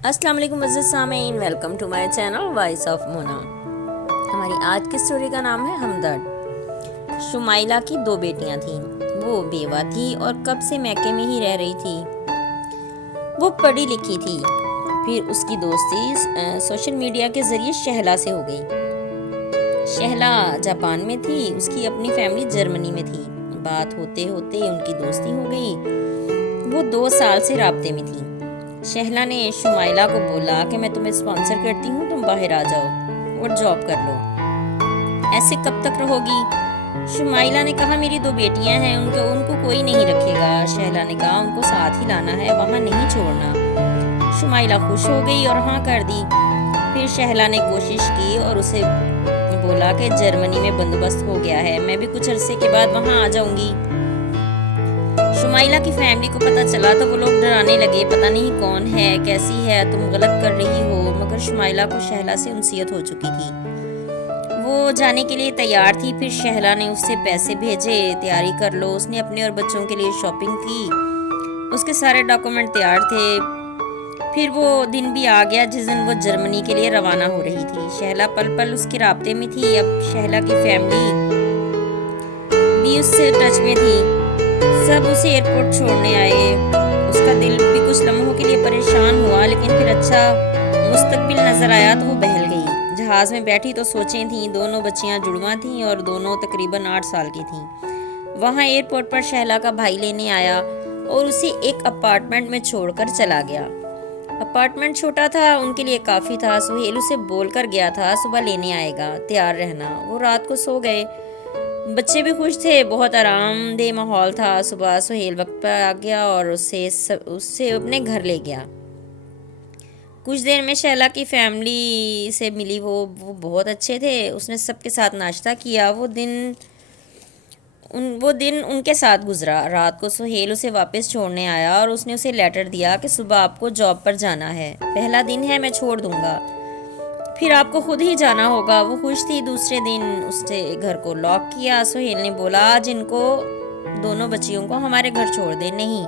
السلام علیکم عزیز سامعین، welcome to my channel voice of Mona. ہماری آج کی اسٹوری کا نام ہے ہمدرد۔ شمائلہ کی 2 بیٹیاں تھیں۔ وہ بیوہ تھی اور کب سے میکے میں ہی رہ رہی تھی۔ وہ پڑھی لکھی تھی۔ پھر اس کی دوستی سوشل میڈیا کے ذریعے شہلا سے ہو گئی۔ شہلا جاپان میں تھی، اس کی اپنی فیملی جرمنی میں تھی۔ بات ہوتے ہوتے ان کی دوستی ہو گئی۔ وہ 2 سال سے رابطے میں تھی۔ شہلا نے شمائلہ کو بولا کہ میں تمہیں اسپانسر کرتی ہوں، تم باہر آ جاؤ اور جاب کر لو۔ ایسے کب تک رہو گی؟ شمائلہ نے کہا میری 2 بیٹیاں ہیں، ان کو کوئی نہیں رکھے گا۔ شہلا نے کہا ان کو ساتھ ہی لانا ہے، وہاں نہیں چھوڑنا۔ شمائلہ خوش ہو گئی اور ہاں کر دی۔ پھر شہلا نے کوشش کی اور اسے بولا کہ جرمنی میں بندوبست ہو گیا ہے، میں بھی کچھ عرصے کے بعد وہاں آ جاؤں گی۔ شمائلہ کی فیملی کو پتہ چلا تو وہ لوگ ڈرانے لگے، پتہ نہیں کون ہے، کیسی ہے، تم غلط کر رہی ہو۔ مگر شمائلہ کو شہلا سے انسیت ہو چکی تھی، وہ جانے کے لیے تیار تھی۔ پھر شہلا نے اس سے پیسے بھیجے، تیاری کر لو۔ اس نے اپنے اور بچوں کے لیے شاپنگ کی، اس کے سارے ڈاکومنٹ تیار تھے۔ پھر وہ دن بھی آ گیا جس دن وہ جرمنی کے لیے روانہ ہو رہی تھی۔ شہلا پل پل اس کے رابطے میں تھی۔ اب شہلا کی فیملی بھی اس سے ٹچ میں تھی، سب اسے ایئرپورٹ چھوڑنے آئے۔ اس کا دل بھی کچھ لمحوں کے لیے پریشان ہوا، لیکن پھر اچھا مستقبل نظر آیا تو وہ بہل گئی۔ جہاز میں بیٹھی تو سوچیں تھیں، دونوں بچیاں جڑواں تھیں اور دونوں تقریباً 8 سال کی تھیں۔ وہاں ایئرپورٹ پر شہلا کا بھائی لینے آیا اور اسے ایک اپارٹمنٹ میں چھوڑ کر چلا گیا۔ اپارٹمنٹ چھوٹا تھا، ان کے لیے کافی تھا۔ سہیل اسے بول کر گیا تھا صبح لینے آئے گا، تیار رہنا۔ وہ رات کو سو گئے، بچے بھی خوش تھے، بہت آرام دہ ماحول تھا۔ صبح سہیل وقت پر آ گیا اور اسے اپنے گھر لے گیا۔ کچھ دیر میں شہلا کی فیملی سے ملی، وہ بہت اچھے تھے۔ اس نے سب کے ساتھ ناشتہ کیا۔ وہ دن ان کے ساتھ گزرا۔ رات کو سہیل اسے واپس چھوڑنے آیا اور اس نے اسے لیٹر دیا کہ صبح آپ کو جاب پر جانا ہے، پہلا دن ہے، میں چھوڑ دوں گا، پھر آپ کو خود ہی جانا ہوگا۔ وہ خوش تھی۔ دوسرے دن اس نے گھر کو لاک کیا۔ سہیل نے بولا آج ان کو، دونوں بچیوں کو ہمارے گھر چھوڑ دے، نہیں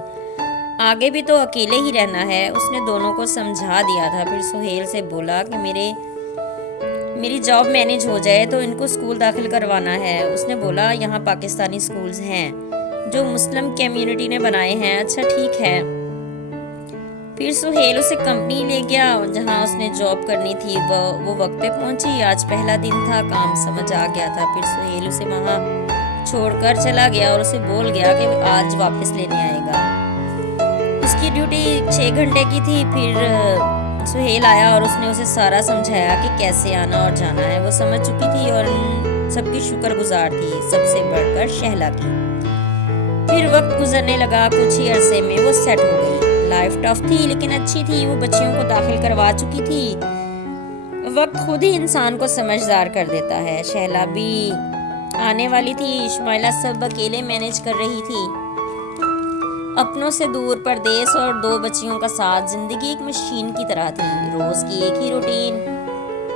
آگے بھی تو اکیلے ہی رہنا ہے۔ اس نے دونوں کو سمجھا دیا تھا۔ پھر سہیل سے بولا کہ میری جاب مینج ہو جائے تو ان کو اسکول داخل کروانا ہے۔ اس نے بولا یہاں پاکستانی اسکولز ہیں جو مسلم کمیونٹی نے بنائے ہیں۔ اچھا ٹھیک ہے۔ پھر سہیل اسے کمپنی لے گیا جہاں اس نے جاب کرنی تھی۔ وہ وقت پہ پہنچی۔ آج پہلا دن تھا، کام سمجھ آ گیا تھا۔ پھر سہیل اسے وہاں چھوڑ کر چلا گیا اور اسے بول گیا کہ آج واپس لینے آئے گا۔ اس کی ڈیوٹی 6 گھنٹے کی تھی۔ پھر سہیل آیا اور اس نے اسے سارا سمجھایا کہ کیسے آنا اور جانا ہے۔ وہ سمجھ چکی تھی اور سب کی شکر گزار تھی، سب سے بڑھ کر شہلا کی۔ پھر وقت گزرنے لگا، کچھ ہی عرصے میں وہ سیٹ ہو گئی۔ لائف ٹف تھی لیکن اچھی تھی۔ وہ بچیوں کو داخل کروا چکی تھی۔ وقت خود ہی انسان کو سمجھدار کر دیتا ہے۔ شہلا بھی آنے والی تھی۔ شمائلہ سب اکیلے مینج کر رہی تھی، اپنوں سے دور، پردیس اور 2 بچیوں کا ساتھ۔ زندگی ایک مشین کی طرح تھی، روز کی ایک ہی روٹین۔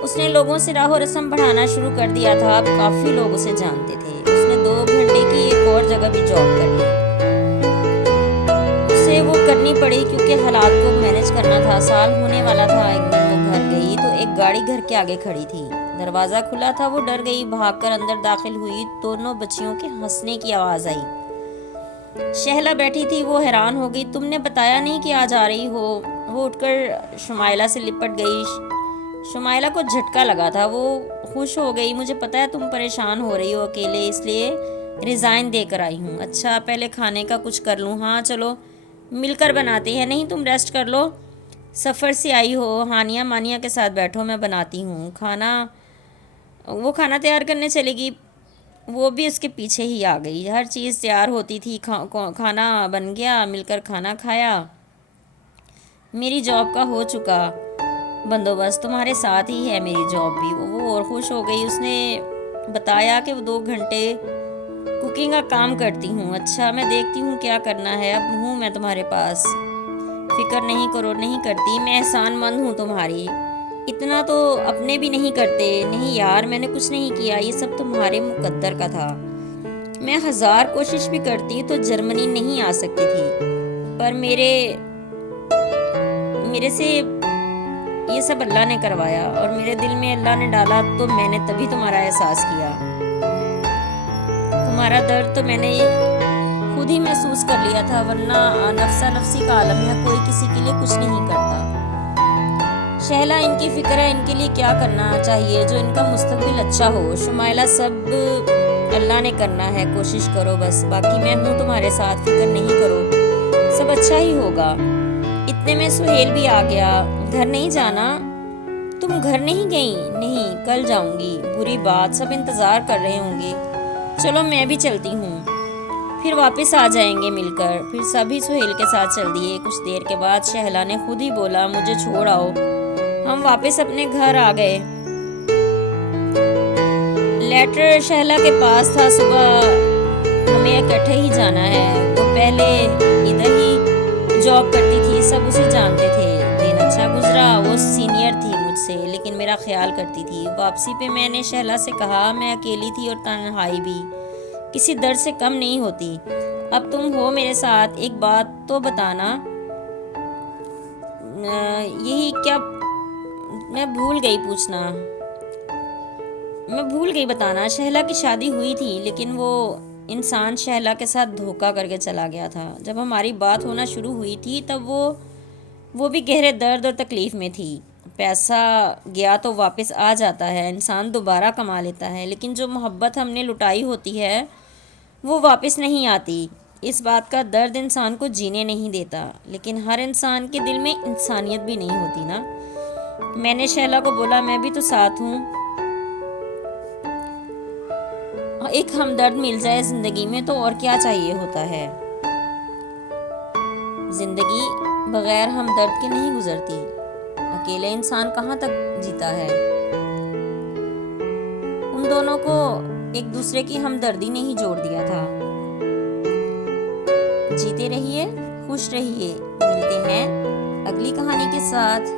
اس نے لوگوں سے راہ و رسم بڑھانا شروع کر دیا تھا، اب کافی لوگ اسے جانتے تھے۔ اس نے 2 گھنٹے کی ایک اور جگہ بھی جاب کر لی، اسے وہ کرنی پڑی کیونکہ حالات کو مینج کرنا تھا۔ سال ہونے والا تھا۔ ایک دن وہ گھر گئی تو ایک گاڑی گھر کے آگے کھڑی تھی۔ دروازہ کھلا تھا، وہ ڈر گئی، بھاگ کر اندر داخل ہوئی۔ دونوں بچیوں کے ہنسنے کی آواز آئی۔ شہلا بیٹھی تھی، وہ حیران ہو گئی۔ تم نے بتایا نہیں کہ آج آ رہی ہو؟ وہ اٹھ کر شمائلہ سے لپٹ گئی۔ شمائلہ کو جھٹکا لگا تھا، وہ خوش ہو گئی۔ مجھے پتا ہے تم پریشان ہو رہی ہو اکیلے، اس لیے ریزائن دے کر آئی ہوں۔ اچھا پہلے کھانے کا کچھ کر لوں؟ ہاں چلو مل کر بناتے ہیں۔ نہیں تم ریسٹ کر لو، سفر سے آئی ہو، ہانیہ مانیہ کے ساتھ بیٹھو، میں بناتی ہوں کھانا۔ وہ کھانا تیار کرنے چلے گی، وہ بھی اس کے پیچھے ہی آ گئی۔ ہر چیز تیار ہوتی تھی، کھانا بن گیا، مل کر کھانا کھایا۔ میری جاب کا ہو چکا بندوبست، تمہارے ساتھ ہی ہے میری جاب بھی۔ وہ اور خوش ہو گئی۔ اس نے بتایا کہ وہ 2 گھنٹے کوکنگ کا کام کرتی ہوں۔ اچھا میں دیکھتی ہوں کیا کرنا ہے، اب ہوں میں تمہارے پاس، فکر نہیں کرو۔ نہیں کرتی، میں احسان مند ہوں تمہاری، اتنا تو اپنے بھی نہیں کرتے۔ نہیں یار میں نے کچھ نہیں کیا، یہ سب تمہارے مقدر کا تھا۔ میں 1000 کوشش بھی کرتی تو جرمنی نہیں آ سکتی تھی، پر میرے سے یہ سب اللہ نے کروایا اور میرے دل میں اللہ نے ڈالا تو میں نے تبھی تمہارا احساس کیا. تمہارا درد تو میں نے خود ہی محسوس کر لیا تھا، ورنہ نفسا نفسی کا عالم ہے، کوئی کسی کے لیے کچھ نہیں کرتا. شہلا ان کی فکر ہے، ان کے لیے کیا کرنا چاہیے جو ان کا مستقبل اچھا ہو. شمائلہ سب اللہ نے کرنا ہے، کوشش کرو بس، باقی میں ہوں تمہارے ساتھ، فکر نہیں کرو، سب اچھا ہی ہوگا. اتنے میں سہیل بھی آ گیا. گھر نہیں جانا؟ تم گھر نہیں گئیں؟ نہیں، کل جاؤں گی. بری بات، سب انتظار کر رہے ہوں گے. چلو میں بھی چلتی ہوں، پھر واپس آ جائیں گے مل کر. پھر سبھی سہیل کے ساتھ چل دیے. کچھ دیر کے بعد شہلا نے خود ہی بولا مجھے چھوڑ آؤ. ہم واپس اپنے گھر آ گئے. لیٹر شہلا کے پاس تھا. صبح ہمیں اکٹھے ہی جانا ہے. وہ پہلے ادھر ہی جاب کرتی تھی، سب اسے جانتے تھے. دن اچھا گزرا. وہ سینئر تھی مجھ سے لیکن میرا خیال کرتی تھی. واپسی پہ میں نے شہلا سے کہا میں اکیلی تھی اور تنہائی بھی کسی درد سے کم نہیں ہوتی. اب تم ہو میرے ساتھ، ایک بات تو بتانا. یہی کیا؟ میں بھول گئی بتانا. شہلا کی شادی ہوئی تھی لیکن وہ انسان شہلا کے ساتھ دھوکہ کر کے چلا گیا تھا. جب ہماری بات ہونا شروع ہوئی تھی تب وہ بھی گہرے درد اور تکلیف میں تھی. پیسہ گیا تو واپس آ جاتا ہے، انسان دوبارہ کما لیتا ہے، لیکن جو محبت ہم نے لٹائی ہوتی ہے وہ واپس نہیں آتی. اس بات کا درد انسان کو جینے نہیں دیتا، لیکن ہر انسان کے دل میں انسانیت بھی نہیں ہوتی نا. میں نے شہلا کو بولا میں بھی تو ساتھ ہوں. ایک ہمدرد مل جائے زندگی میں تو اور کیا چاہیے ہوتا ہے. زندگی بغیر ہمدرد کے نہیں گزرتی. اکیلے انسان کہاں تک جیتا ہے. ان دونوں کو ایک دوسرے کی ہمدردی نے ہی جوڑ دیا تھا. جیتے رہیے، خوش رہیے. ملتے ہیں اگلی کہانی کے ساتھ.